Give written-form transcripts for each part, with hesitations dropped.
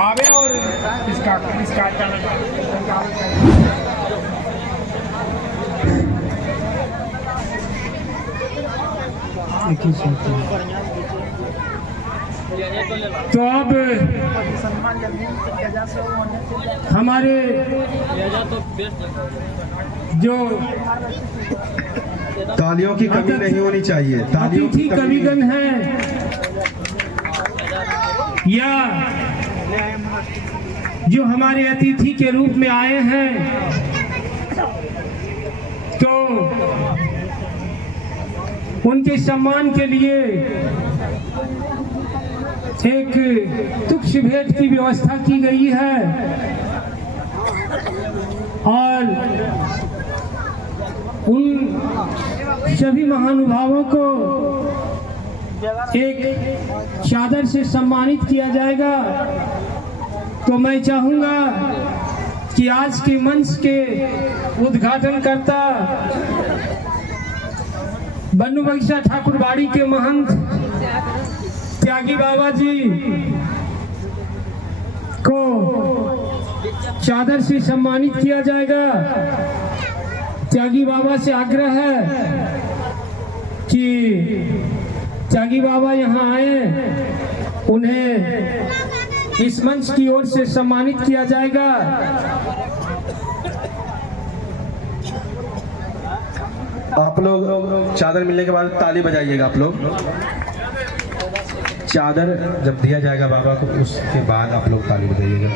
आवे और इसका तो अब हमारे जो तालियों की कमी नहीं होनी चाहिए। तालियों अतिथि कविगण हैं या जो हमारे अतिथि के रूप में आए हैं, तो उनके सम्मान के लिए एक तुच्छ भेंट की व्यवस्था की गई है और उन सभी महानुभावों को एक चादर से सम्मानित किया जाएगा। तो मैं चाहूंगा कि आज के मंच के उद्घाटनकर्ता बन्नू बगीचा ठाकुरबाड़ी के महंत त्यागी बाबा जी को चादर से सम्मानित किया जाएगा। त्यागी बाबा से आग्रह है कि त्यागी बाबा यहाँ आए, उन्हें इस मंच की ओर से सम्मानित किया जाएगा। आप लोग चादर मिलने के बाद ताली बजाइएगा। आप लोग चादर जब दिया जाएगा बाबा को, उसके बाद आप लोग ताली बजाइएगा।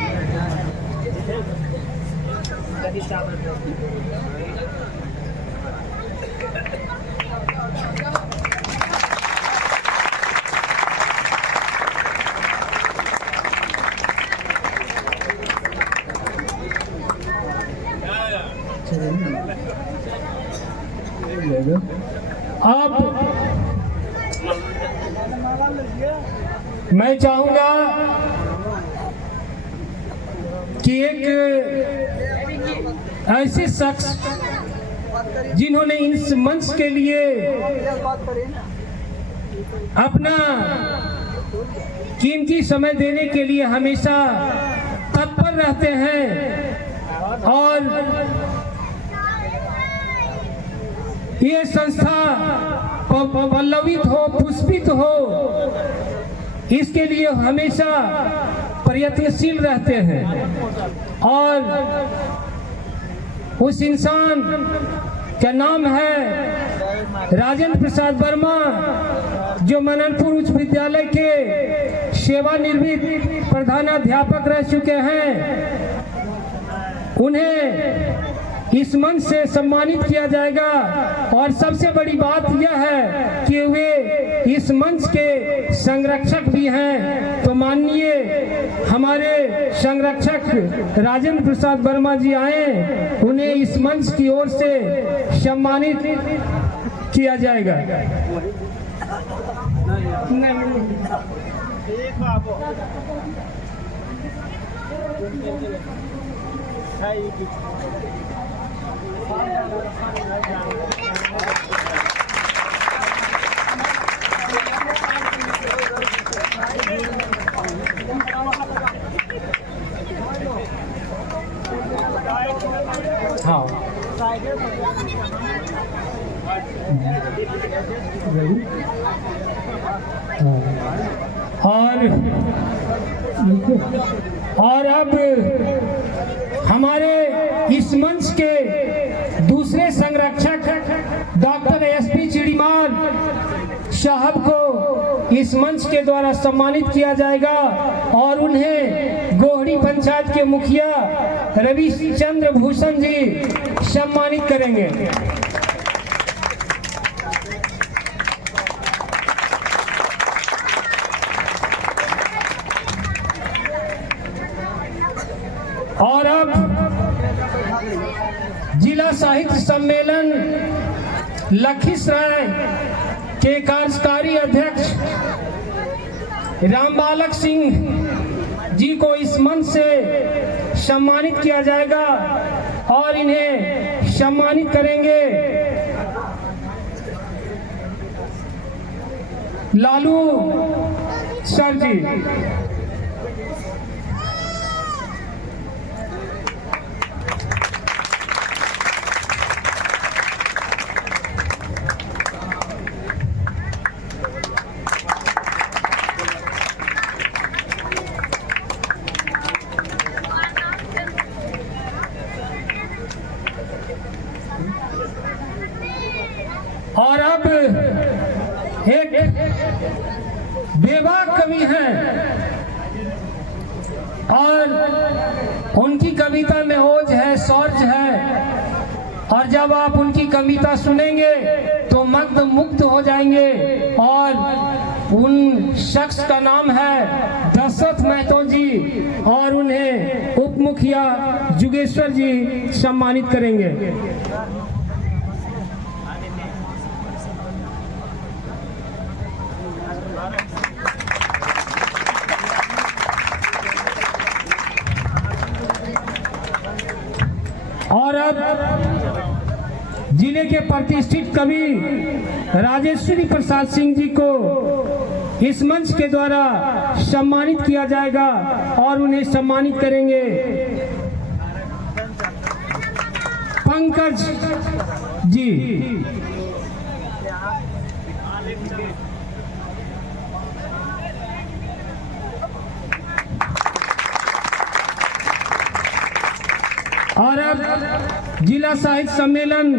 अब मैं चाहूंगा कि एक ऐसे शख्स जिन्होंने इस मंच के लिए अपना कीमती समय देने के लिए हमेशा तत्पर रहते हैं और ये संस्था पल्लवित हो, पुष्पित हो, इसके लिए हमेशा प्रयत्नशील रहते हैं। और उस इंसान का नाम है राजेंद्र प्रसाद वर्मा, जो मननपुर उच्च विद्यालय के सेवानिवृत्त प्रधानाध्यापक रह चुके हैं। उन्हें इस मंच से सम्मानित किया जाएगा। और सबसे बड़ी बात यह है कि वे इस मंच के संरक्षक भी हैं। तो माननीय हमारे संरक्षक राजेंद्र प्रसाद वर्मा जी आए, उन्हें इस मंच की ओर से सम्मानित किया जाएगा। हाँ, और अब हमारे इस मंच के दूसरे संरक्षक डॉक्टर एसपी चिड़ीमार साहब को इस मंच के द्वारा सम्मानित किया जाएगा और उन्हें गोहड़ी पंचायत के मुखिया रविचंद्र भूषण जी सम्मानित करेंगे। और अब जिला साहित्य सम्मेलन लखीसराय के कार्यकारी अध्यक्ष रामबालक सिंह जी को इस मंच से सम्मानित किया जाएगा और इन्हें सम्मानित करेंगे लालू सर जी। और अब एक बेबाक कवि हैं और उनकी कविता में ओज है, शौर्य है, और जब आप उनकी कविता सुनेंगे तो मग्न मुग्ध हो जाएंगे। और उन शख्स का नाम है दशरथ महतो जी, और उन्हें उप मुखिया जुगेश्वर जी सम्मानित करेंगे। और अब जिले के प्रतिष्ठित कवि राजेश्वरी प्रसाद सिंह जी को इस मंच के द्वारा सम्मानित किया जाएगा और उन्हें सम्मानित करेंगे पंकज जी। और अब जिला साहित्य सम्मेलन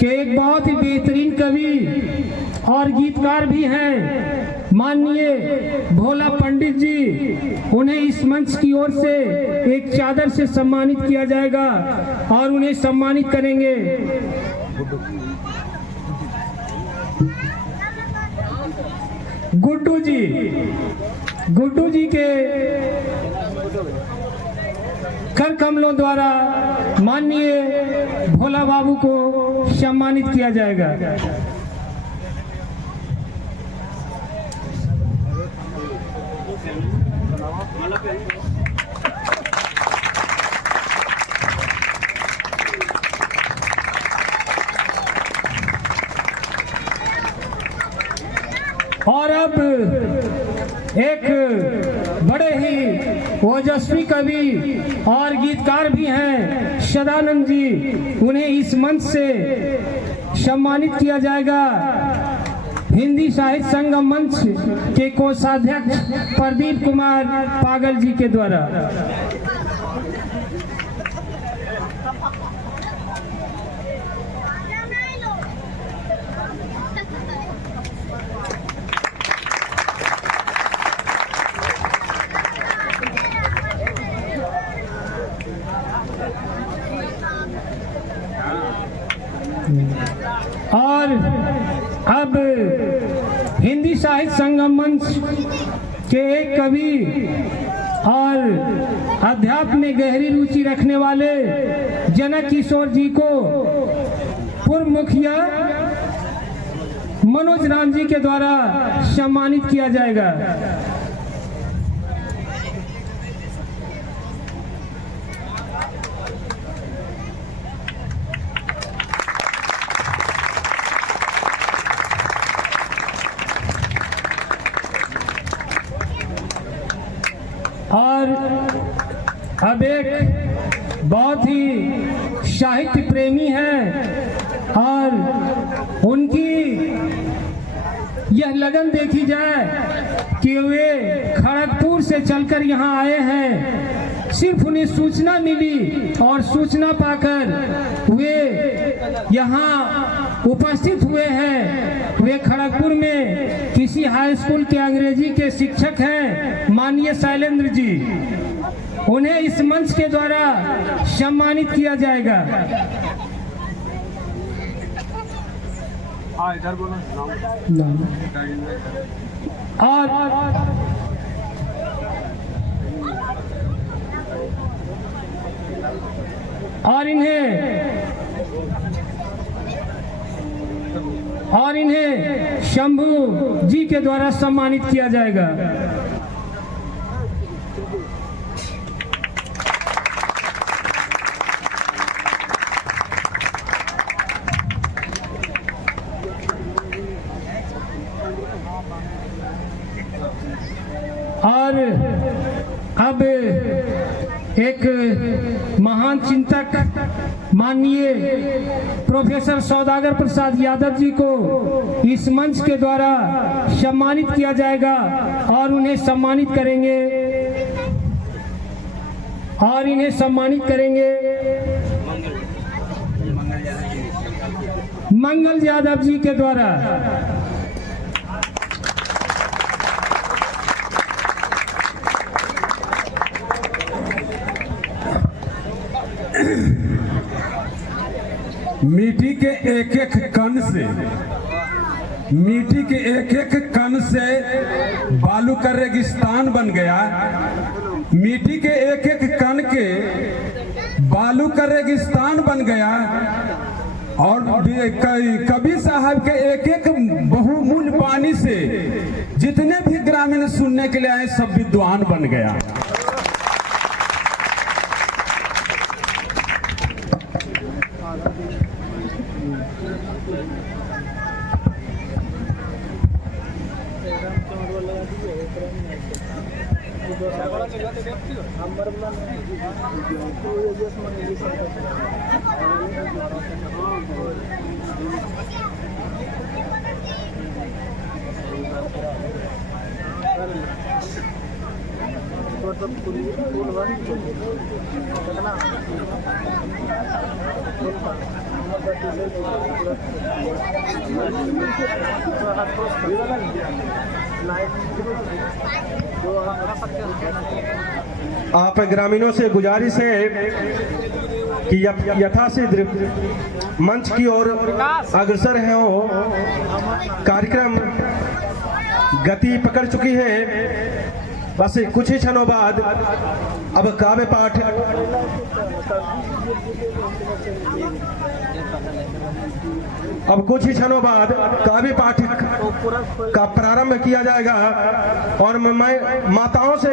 के एक बहुत ही बेहतरीन कवि और गीतकार भी हैं माननीय भोला पंडित जी, उन्हें इस मंच की ओर से एक चादर से सम्मानित किया जाएगा और उन्हें सम्मानित करेंगे। गुड्डू जी के कर कमलों द्वारा माननीय भोला बाबू को सम्मानित किया जाएगा। और अब एक बड़े ही ओजस्वी कवि और गीतकार भी हैं सदानंद जी, उन्हें इस मंच से सम्मानित किया जाएगा हिंदी साहित्य संगम मंच के कोषाध्यक्ष प्रदीप कुमार पागल जी के द्वारा। और अब हिंदी साहित्य संगम मंच के एक कवि और अध्यात्म में गहरी रुचि रखने वाले जनक किशोर जी को पूर्व मुखिया मनोज राम जी के द्वारा सम्मानित किया जाएगा। और अब एक बहुत ही साहित्य प्रेमी हैं और उनकी यह लगन देखी जाए कि वे खड़गपुर से चलकर यहाँ आए हैं। सिर्फ उन्हें सूचना मिली और सूचना पाकर वे यहाँ उपस्थित हुए हैं। वे खड़गपुर में किसी हाई स्कूल के अंग्रेजी के शिक्षक हैं माननीय शैलेंद्र जी, उन्हें इस मंच के द्वारा सम्मानित किया जाएगा। इधर बोलो। और इन्हें शंभू जी के द्वारा सम्मानित किया जाएगा। और अब एक महान चिंतक माननीय प्रोफेसर सौदागर प्रसाद यादव जी को इस मंच के द्वारा सम्मानित किया जाएगा और उन्हें सम्मानित करेंगे मंगल यादव जी के द्वारा। मिट्टी के एक एक कण से बालू का रेगिस्तान बन गया। मिट्टी के एक एक कण के बालू का रेगिस्तान बन गया और कबीर साहब के एक एक बहुमूल्य वाणी से जितने भी ग्रामीण सुनने के लिए आए सब विद्वान बन गया। आप ग्रामीणों से गुजारिश है कि यथाशीघ्र मंच की ओर अग्रसर है। कार्यक्रम गति पकड़ चुकी है। बस कुछ ही क्षणों बाद अब काव्य पाठ का प्रारंभ किया जाएगा और मैं माताओं से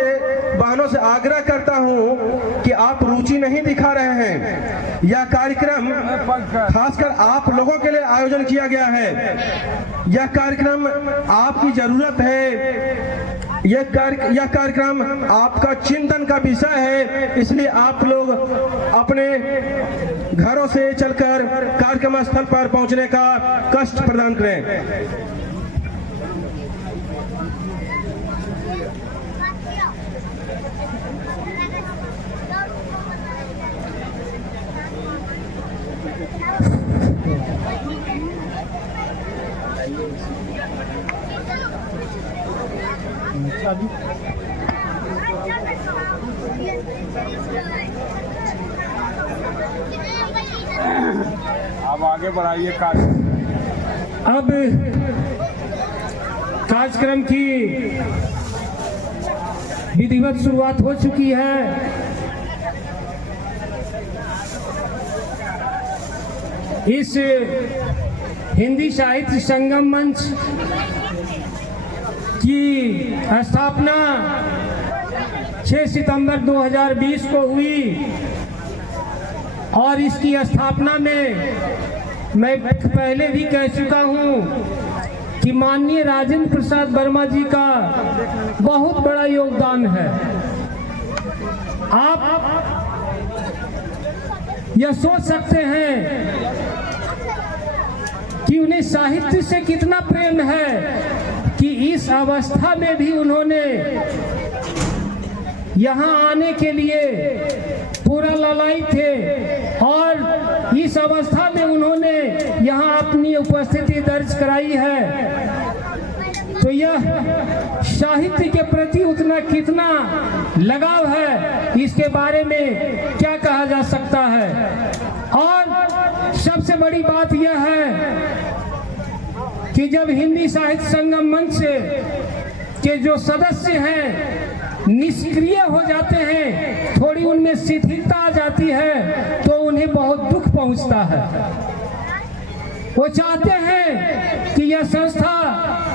बहनों से आग्रह करता हूं कि आप रुचि नहीं दिखा रहे हैं। यह कार्यक्रम खासकर आप लोगों के लिए आयोजन किया गया है। यह कार्यक्रम आपकी जरूरत है। यह कार्यक्रम आपका चिंतन का विषय है। इसलिए आप लोग अपने घरों से चलकर कार्यक्रम स्थल पर पहुंचने का कष्ट प्रदान करें। अब आगे बढ़ाइए अब कार्यक्रम की विधिवत शुरुआत हो चुकी है। इस हिंदी साहित्य संगम मंच की स्थापना 6 सितंबर 2020 को हुई और इसकी स्थापना में मैं पहले भी कह चुका हूं कि माननीय राजेंद्र प्रसाद वर्मा जी का बहुत बड़ा योगदान है। आप यह सोच सकते हैं कि उन्हें साहित्य से कितना प्रेम है कि इस अवस्था में भी उन्होंने यहाँ आने के लिए पूरा लालायित थे और इस अवस्था में उन्होंने यहाँ अपनी उपस्थिति दर्ज कराई है। तो यह साहित्य के प्रति उतना कितना लगाव है, इसके बारे में क्या कहा जा सकता है। और सबसे बड़ी बात यह है कि जब हिंदी साहित्य संगम मंच के जो सदस्य हैं निष्क्रिय हो जाते हैं, थोड़ी उनमें शिथिलता आ जाती है, तो उन्हें बहुत दुख पहुंचता है। वो चाहते हैं कि यह संस्था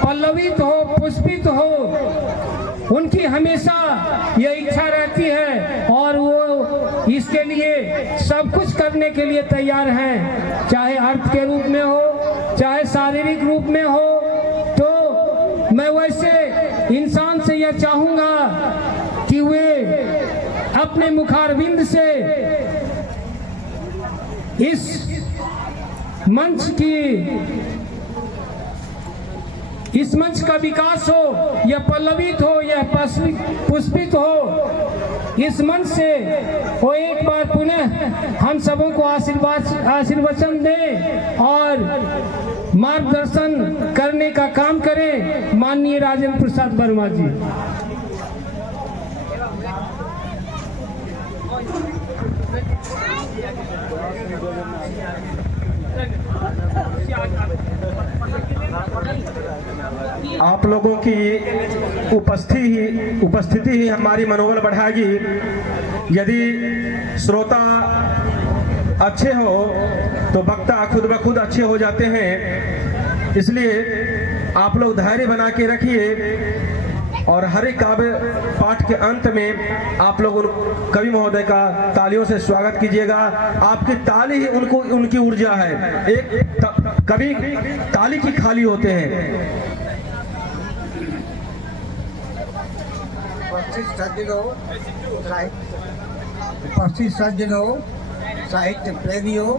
पल्लवित हो, पुष्पित हो। उनकी हमेशा यह इच्छा रहती है और वो इसके लिए सब कुछ करने के लिए तैयार हैं, चाहे अर्थ के रूप में हो, चाहे शारीरिक रूप में हो। तो मैं वैसे इंसान से मैं चाहूंगा कि वे अपने मुखारविंद से इस मंच का विकास हो, या पल्लवित हो, या पुष्पित हो, इस मंच से वो एक बार पुनः हम सबों को आशीर्वचन दें और मार्गदर्शन करने का काम करें। माननीय राजेंद्र प्रसाद वर्मा जी। आप लोगों की उपस्थिति ही हमारी मनोबल बढ़ाएगी। यदि श्रोता अच्छे हो तो वक्ता खुद ब खुद अच्छे हो जाते हैं। इसलिए आप लोग धैर्य बना के रखिए और हर एक काव्य पाठ के अंत में आप लोग कवि महोदय का तालियों से स्वागत कीजिएगा। आपकी ताली ही उनकी ऊर्जा है। एक कवि ताली की खाली होते हैं। उपस्थित सज्जनों, साहित्य प्रेमियों,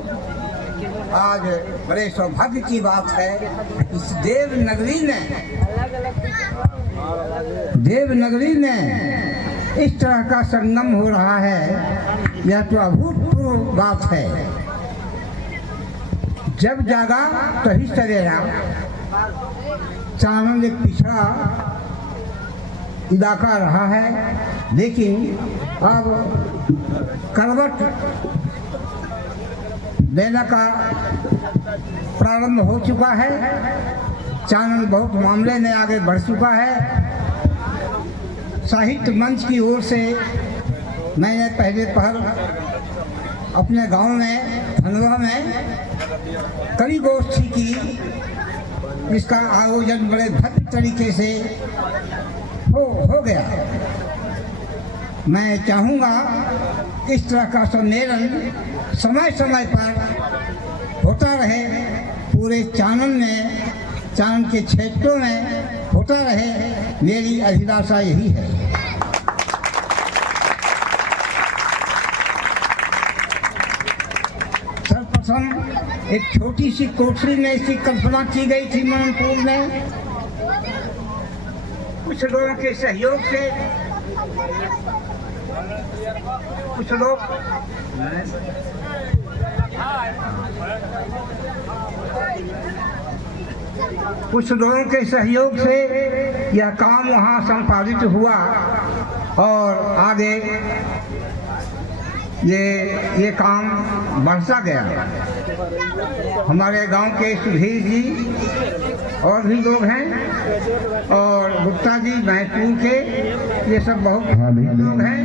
आज बड़े सौभाग्य की बात है, इस देवनगरी में इस तरह का संगम हो रहा है। यह तो अभूतपूर्व बात है। जब जागा तभी सवेरा। चानन एक पिछड़ा इलाका रहा है, लेकिन अब करवट देने का प्रारंभ हो चुका है। चानन बहुत मामले में आगे बढ़ चुका है। साहित्य मंच की ओर से मैंने पहले पहल अपने गांव में धनवा में कवि गोष्ठी की, इसका आयोजन बड़े भव्य तरीके से हो गया। मैं चाहूँगा इस तरह का सम्मेलन समय समय पर होता रहे, पूरे चानन के क्षेत्रों में होता रहे। मेरी अभिलाषा यही है। सर्वप्रथम एक छोटी सी कोठरी में इसकी कल्पना की गई थी मननपुर में। कुछ लोगों के सहयोग से कुछ लोगों के सहयोग से यह काम वहाँ संपादित हुआ और आगे ये काम बढ़ता गया। हमारे गांव के सुधीर जी और भी लोग हैं, और गुप्ता जी महतूर के, ये सब बहुत लोग हैं।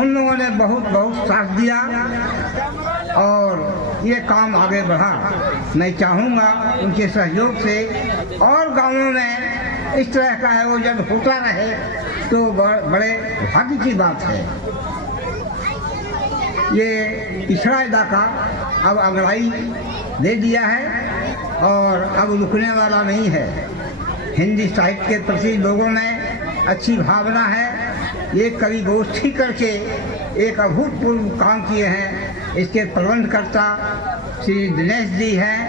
उन लोगों ने बहुत साथ दिया और ये काम आगे बढ़ा। मैं चाहूँगा उनके सहयोग से और गांवों में इस तरह का आयोजन होता रहे तो बड़े भाग्य की बात है। ये पिछड़ा इलाका अब अंगड़ाई दे दिया है और अब रुकने वाला नहीं है। हिंदी साहित्य के प्रति लोगों में अच्छी भावना है। ये कवि गोष्ठी करके एक अभूतपूर्व काम किए हैं। इसके प्रबंधकर्ता श्री दिनेश जी हैं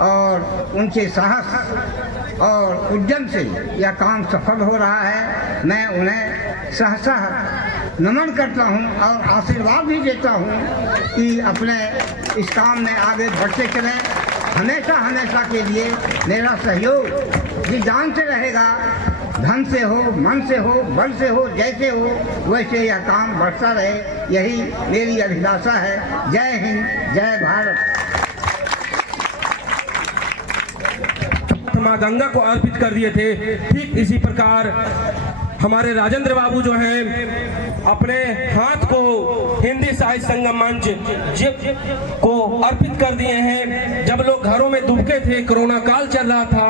और उनके साहस और उद्यम से यह काम सफल हो रहा है। मैं उन्हें सहसा नमन करता हूं और आशीर्वाद भी देता हूं कि अपने इस काम में आगे बढ़ते चलें। हमेशा के लिए मेरा सहयोग जी जान से रहेगा। धन से हो, मन से हो, बल से हो, जैसे हो वैसे यह काम बढ़ता रहे, यही मेरी अभिलाषा है। जय हिंद, जय भारत। माँ गंगा को अर्पित कर दिए थे, ठीक इसी प्रकार हमारे राजेंद्र बाबू जो हैं अपने हाथ को हिंदी साहित्य संगम मंच को अर्पित कर दिए हैं। जब लोग घरों में दुबके थे, कोरोना काल चल रहा था,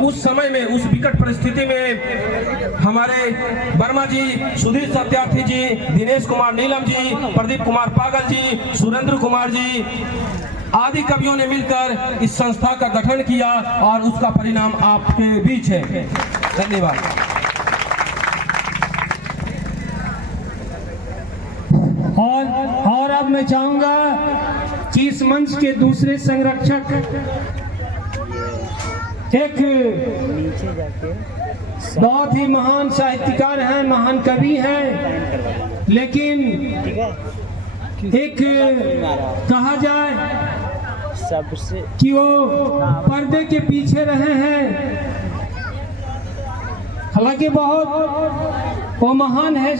उस समय में, उस विकट परिस्थिति में हमारे वर्मा जी, सुधीर सत्यार्थी जी, दिनेश कुमार नीलम जी, प्रदीप कुमार पागल जी, सुरेंद्र कुमार जी आदि कवियों ने मिलकर इस संस्था का गठन किया और उसका परिणाम आपके बीच है। धन्यवाद। मैं चाहूंगा कि इस मंच के दूसरे संरक्षक एक बहुत ही महान साहित्यकार हैं, महान कवि हैं, लेकिन एक कहा जाए सबसे कि वो पर्दे के पीछे रहे हैं। हालांकि बहुत वो महान है,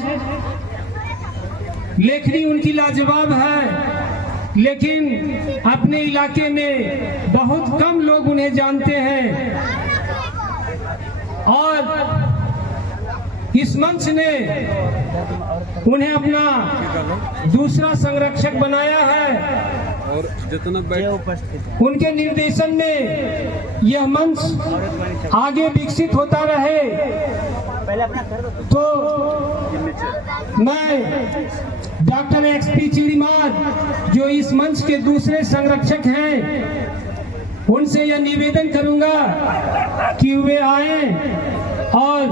लेखनी उनकी लाजवाब है, लेकिन अपने इलाके में बहुत कम लोग उन्हें जानते हैं। और इस मंच ने उन्हें अपना दूसरा संरक्षक बनाया है और जितना उपस्थित उनके निर्देशन में यह मंच आगे विकसित होता रहे। पहले अपना कर दो। तो मैं डॉक्टर XP चिड़ीमार जो इस मंच के दूसरे संरक्षक हैं, उनसे यह निवेदन करूंगा कि वे आए और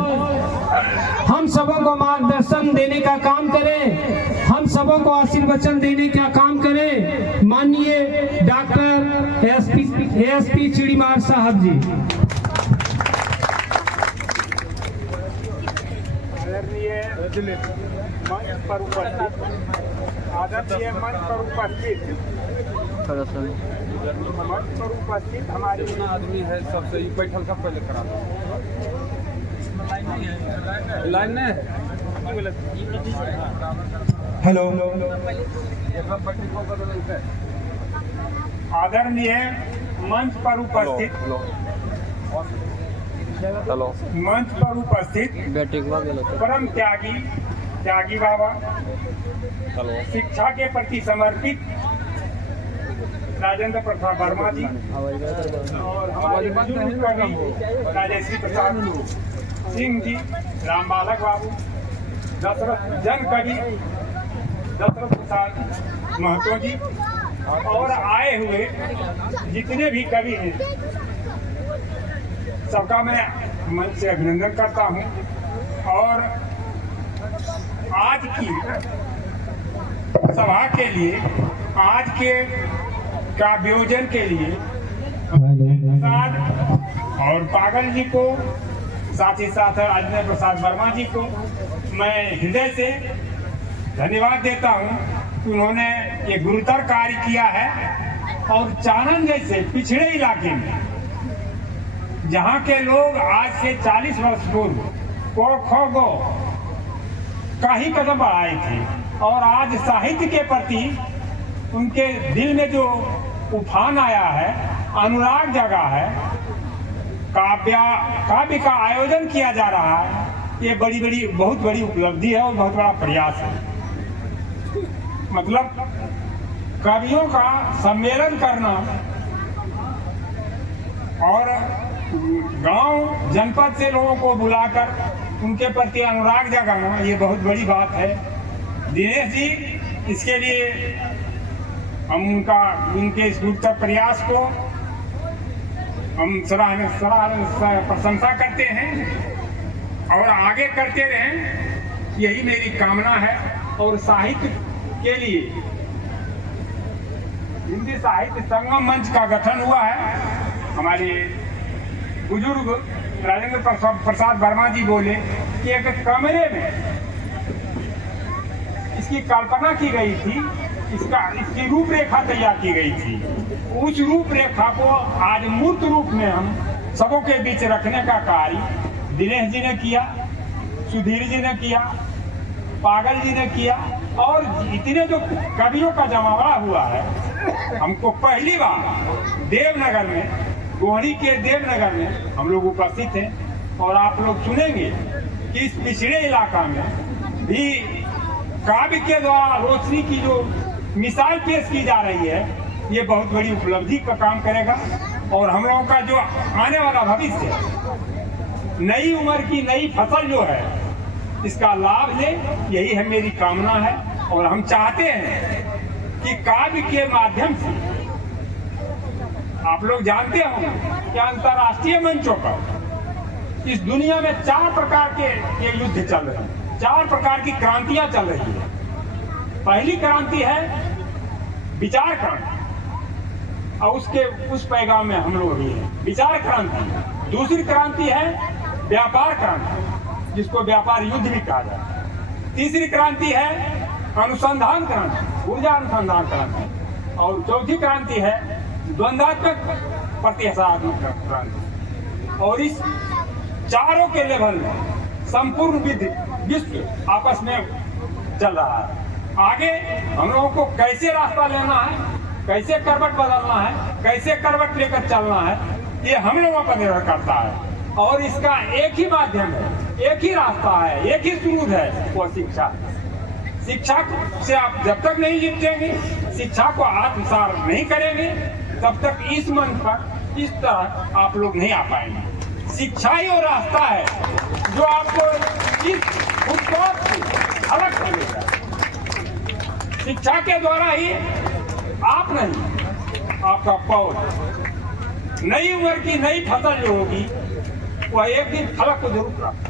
हम सबों को मार्गदर्शन देने का काम करें, हम सबों को आशीर्वचन देने का काम करें। माननीय डॉक्टर ASP चिड़ीमार साहब जी। मंच पर उपस्थित आदरणीय मंच पर उपस्थित हमारे आदमी है सबसे बैठल का पहले करा लाइन में हेलो आदरणीय मंच पर उपस्थित मंच पर उपस्थित परम त्यागी बाबा, शिक्षा के प्रति समर्पित राजेंद्र प्रसाद वर्मा जी और हमारे बुजुर्ग कवि राजेश्री प्रसाद सिंह जी, राम बालक बाबू, दशरथ जन कवि दशरथ प्रसाद महतो जी और आए हुए जितने भी कवि हैं, सबका मैं मंच से अभिनंदन करता हूं। और आज की सभा के लिए, आज के काव्योजन के लिए प्रसाद और पागल जी को, साथ ही साथ राजेंद्र प्रसाद वर्मा जी को मैं हृदय से धन्यवाद देता हूं कि उन्होंने ये गुरुतर कार्य किया है। और चानन जैसे पिछड़े इलाके में जहाँ के लोग आज से 40 वर्ष पूर्व को का ही कदम बढ़ाए थे, और आज साहित्य के प्रति उनके दिल में जो उफान आया है, अनुराग जगा है, काव्य का आयोजन किया जा रहा है, ये बहुत बड़ी उपलब्धि है और बहुत बड़ा प्रयास है। मतलब कवियों का सम्मेलन करना और गांव जनपद से लोगों को बुलाकर उनके प्रति अनुराग जगाना, ये बहुत बड़ी बात है। दिनेश जी, इसके लिए हम उनके इस गुरुतर प्रयास को हम प्रशंसा करते हैं और आगे करते रहें, यही मेरी कामना है। और साहित्य के लिए हिंदी साहित्य संगम मंच का गठन हुआ है। हमारे बुजुर्ग राजेंद्र प्रसाद वर्मा जी बोले कि एक कमरे में इसकी कल्पना की गई थी, इसकी रूपरेखा तैयार की गई थी। उस रूपरेखा को आज मूर्त रूप में हम सबों के बीच रखने का कार्य दिनेश जी ने किया, सुधीर जी ने किया, पागल जी ने किया, और इतने जो कवियों का जमावड़ा हुआ है। हमको पहली बार देवनगर में, गोहरी के देवनगर में हम लोग उपस्थित हैं, और आप लोग सुनेंगे कि इस पिछड़े इलाका में भी काव्य के द्वारा रोशनी की जो मिसाल पेश की जा रही है, ये बहुत बड़ी उपलब्धि का काम करेगा। और हम लोगों का जो आने वाला भविष्य, नई उम्र की नई फसल जो है, इसका लाभ ले, यही है मेरी कामना है। और हम चाहते हैं कि काव्य के माध्यम से, आप लोग जानते हो कि अंतर्राष्ट्रीय मंचों पर इस दुनिया में 4 प्रकार के ये युद्ध चल रहे हैं, 4 प्रकार की क्रांतियां चल रही है। पहली क्रांति है विचार क्रांति, और उस पैगाम में हम लोग भी हैं। विचार क्रांति। दूसरी क्रांति है व्यापार क्रांति, जिसको व्यापार युद्ध भी कहा जाता है। तीसरी क्रांति है अनुसंधान क्रांति, ऊर्जा अनुसंधान क्रांति, और चौथी क्रांति है द्वंद्वात्मक प्रतिहतात्मक क्रांति। और इस चारों के लेवल में संपूर्ण विश्व आपस में चल रहा है। आगे हम लोगों को कैसे रास्ता लेना है, कैसे करवट बदलना है, कैसे करवट लेकर चलना है, ये हम लोगों पर निर्भर करता है। और इसका एक ही माध्यम है, एक ही रास्ता है, एक ही स्रोत है, वो शिक्षा। शिक्षा से आप जब तक नहीं निपटेंगे, शिक्षा को आत्मसात नहीं करेंगे, तब तक इस मन पर इस तरह आप लोग नहीं आ पाएंगे। शिक्षा ही वो रास्ता है जो आपको इस फुटपाथ से अलग करेगा। शिक्षा के द्वारा ही आप नहीं, आपका पौध, नई उम्र की नई फसल जो होगी वह एक दिन फलक को जरूर प्राप्त।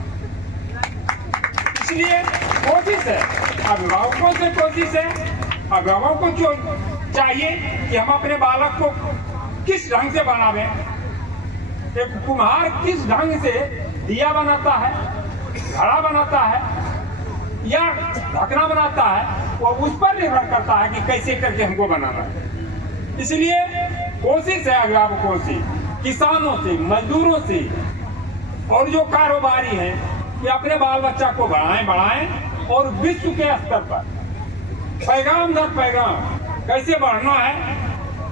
इसलिए कोशिश है, अभिभावकों से कोशिश है, अभिभावकों को चाहिए कि हम अपने बालक को किस ढंग से बनावे। एक कुम्हार किस ढंग से दिया बनाता है, घड़ा बनाता है या ढकना बनाता है, वो उस पर निर्भर करता है कि कैसे करके हमको बनाना है। इसलिए कोशिश है अभिभावकों से, किसानों से, मजदूरों से और जो कारोबारी हैं कि अपने बाल बच्चा को बढ़ाएं और विश्व के स्तर पर पैगाम दर पैगाम कैसे बढ़ना है,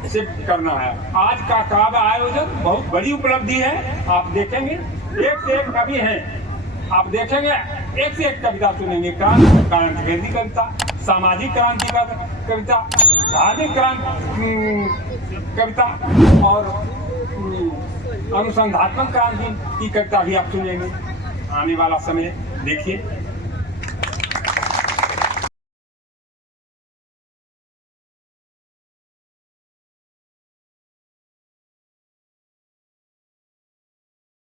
इसे करना है। आज का काव्य आयोजन बहुत बड़ी उपलब्धि है। आप देखेंगे एक से एक कवि हैं, आप देखेंगे एक से एक कविता सुनेंगे। क्रांतिकारी कविता, सामाजिक क्रांति का कविता, धार्मिक क्रांति कविता और अनुसंधात्मक क्रांति की कविता भी आप सुनेंगे। आने वाला समय देखिए।